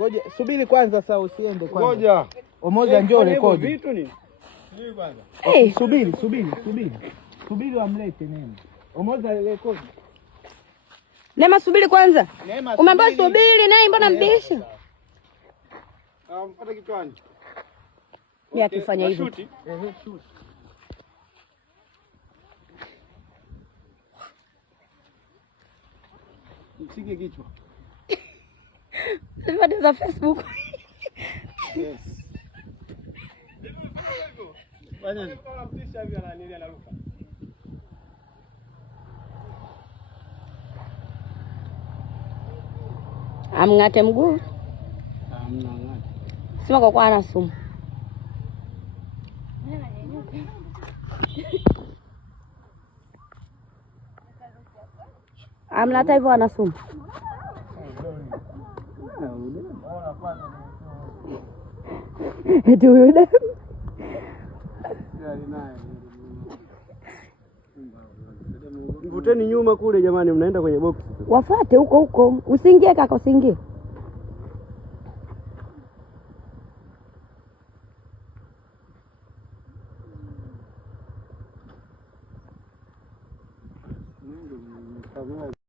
Ngoja, subiri kwanza sasa usiende kwanza. Ngoja. Omoza njoo rekodi. Vitu ni. Subiri kwanza. Subiri wamlete Neema. Omoza rekodi. Neema subiri kwanza. Umeambia subiri naye mbona mbisha? Mpata kichwani. Mimi akifanya hivyo. Shoot. Shoot. Msige kichwa. Sasa za Facebook. Yes. Bwana kama mtisha hivi anaruka. Amng'ate mguu. Amng'ate. Sema kwa ana sumu. Amna hata hivyo ana sumu. Eti huyo dada. Mvuteni nyuma kule jamani, mnaenda kwenye box. Wafuate huko. Usiingie kaka, usiingie.